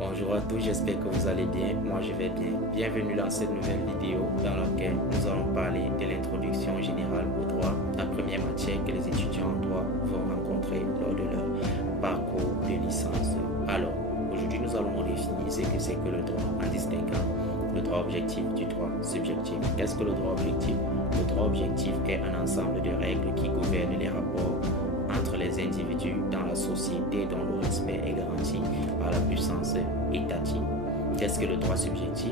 Bonjour à tous, j'espère que vous allez bien. Moi je vais bien. Bienvenue dans cette nouvelle vidéo dans laquelle nous allons parler de l'introduction générale au droit, la première matière que les étudiants en droit vont rencontrer lors de leur parcours de licence. Alors, aujourd'hui nous allons redéfinir ce que c'est que le droit en distinguant le droit objectif du droit subjectif. Qu'est-ce que le droit objectif? Le droit objectif est un ensemble de règles qui gouvernent les rapports entre les individus dans la société dont le respect est garanti par la puissance étatique. Qu'est-ce que le droit subjectif?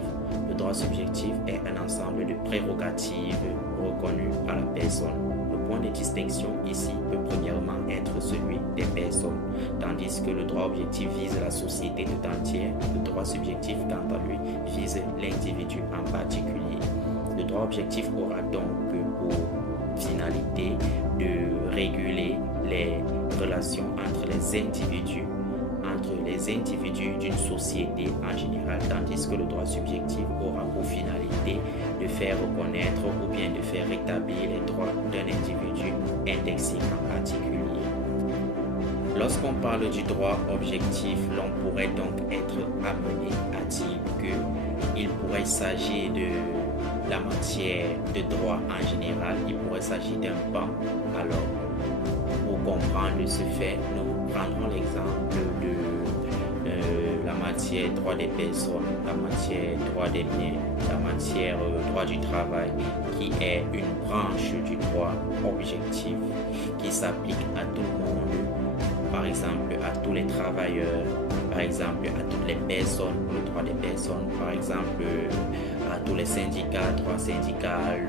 Le droit subjectif est un ensemble de prérogatives reconnues à la personne. Le point de distinction ici peut premièrement être celui des personnes, tandis que le droit objectif vise la société tout entière. Le droit subjectif, quant à lui, vise l'individu en particulier. Le droit objectif aura donc pour finalité de réguler les relations entre les individus d'une société en général, tandis que le droit subjectif aura pour finalité de faire reconnaître ou bien de faire rétablir les droits d'un individu indexé en particulier. Lorsqu'on parle du droit objectif, l'on pourrait donc être amené à dire qu'il pourrait s'agir de la matière de droit en général, il pourrait s'agir d'un pan. Alors, pour comprendre ce fait, nous prendrons l'exemple de la matière droit des personnes, la matière droit des biens, la matière droit du travail, qui est une branche du droit objectif qui s'applique à tout le monde, par exemple à tous les travailleurs, par exemple à toutes les personnes, le droit des personnes, par exemple à tous les syndicats, droit syndical,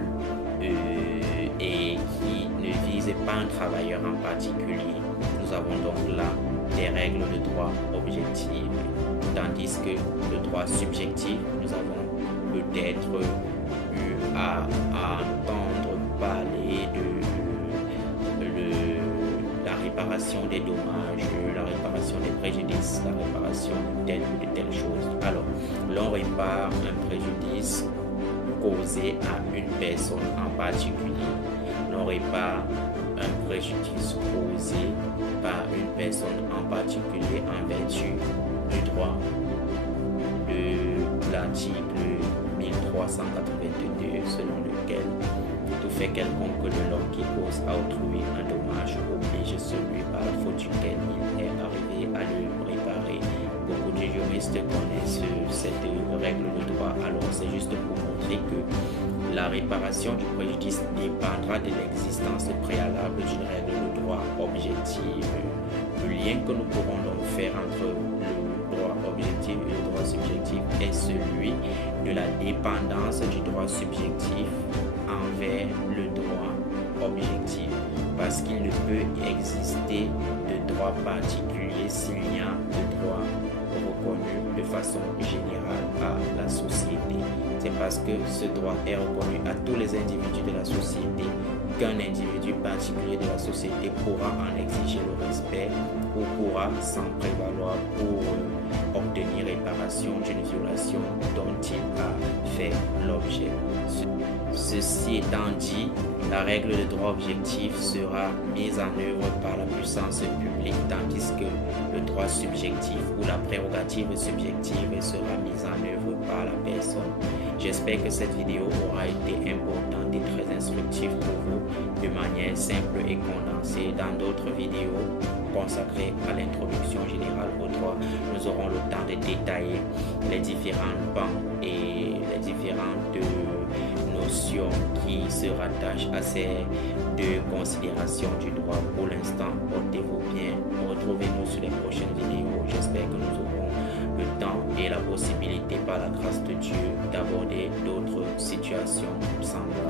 et qui ne vise pas un travailleur en particulier. Nous avons donc là des règles de droit objectif, tandis que le droit subjectif, nous avons peut-être eu à entendre parler de la réparation des dommages, la réparation des préjudices, la réparation de telle ou de telle chose. Alors, l'on répare un préjudice causé à une personne en particulier. L'on répare un préjudice causé par une personne en particulier en vertu du droit de l'article 1382, selon lequel tout fait quelconque de l'homme qui cause à autrui un dommage oblige celui par la faute duquel il est arrivé à le réparer. Beaucoup de juristes connaissent cette règle de droit, alors c'est juste pour montrer que la réparation du préjudice dépendra de l'existence préalable d'une règle de droit objective. Le lien que nous pourrons donc faire entre le droit objectif et le droit subjectif est celui de la dépendance du droit subjectif envers le droit objectif, parce qu'il ne peut exister de droit particulier s'il y a de droit reconnu de façon générale à la société. C'est parce que ce droit est reconnu à tous les individus de la société qu'un individu particulier de la société pourra en exiger le respect ou pourra s'en prévaloir pour obtenir réparation d'une violation dont il a fait l'objet. Ceci étant dit, la règle de droit objectif sera mise en œuvre par la puissance publique, tandis que le droit subjectif ou la prérogative subjective sera mise en œuvre par la personne. J'espère que cette vidéo aura été importante et très instructive pour vous de manière simple et condensée. Dans d'autres vidéos consacrées à l'introduction générale au droit, nous aurons le temps de détailler les différents pans et les différentes notions qui se rattachent à ces deux considérations du droit. Pour l'instant, portez-vous bien. Retrouvez-nous sur les prochaines vidéos. J'espère que nous aurons le temps et la possibilité, par la grâce de Dieu, d'aborder d'autres situations semblables.